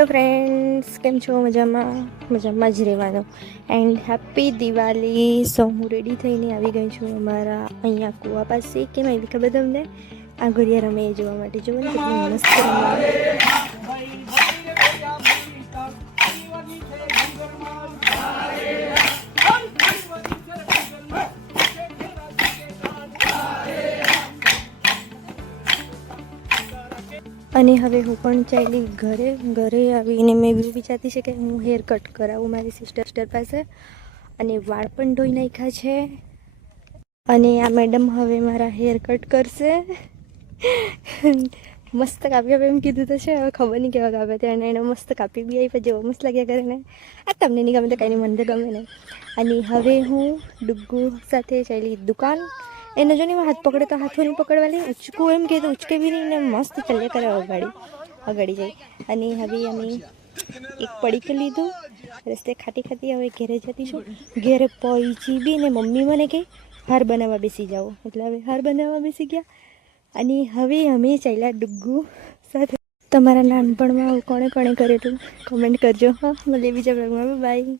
Hello friends, કેમ છો? મજામાં જ રહેવાનું. And happy Diwali. સો હું રેડી થઈને આવી ગઈ છું અમારા અહીંયા કૂવા પાસે. કેમ આવી ખબર તમને? આ ઘડિયા રમે એ જોવા માટે. જોવો ને કેટલું મસ્ત રમે. અને હવે હું પણ ચાલી ઘરે આવીને મેં એવું વિચારતી છે કે હું હેર કટ કરાવું મારી સિસ્ટર પાસે. અને વાળ પણ ધોઈ નાખ્યા છે. અને આ મેડમ હવે મારા હેર કટ કરશે. મસ્ત કાપી આપે એમ કીધું તો છે. હવે ખબર નહીં કેવા કાપે તે. અને એને મસ્ત કાપી બી આવી જેવો મસ્ત લાગ્યા કરે ને. આ તમને નહીં ગમે તો કાંઈ નહીં, મને તો ગમે ને. અને હવે હું ડુગ્ગુ સાથે ચાલી દુકાન. એને જો નહીં હાથ પકડે તો હાથો નહીં પકડવાની, ઉચકું એમ કે તો ઉચકે બી નહીં ને મસ્ત ચાલ્યા કરે અગાડી જાય. અને હવે અમે એક પડીક લીધું, રસ્તે ખાતી હવે ઘેરે જતી છું. ઘેરે પહોંચી બી ને મમ્મી મને કહે હાર બનાવવા બેસી જાઓ. એટલે હવે હાર બનાવવા બેસી ગયા. અને હવે અમે ચાલ્યા ડુગ્ગુ સાથે. તમારા નાનપણમાં કોણે કરેલું કમેન્ટ કરજો. હા, મળીએ બીજા બ્લોગમાં. બાય.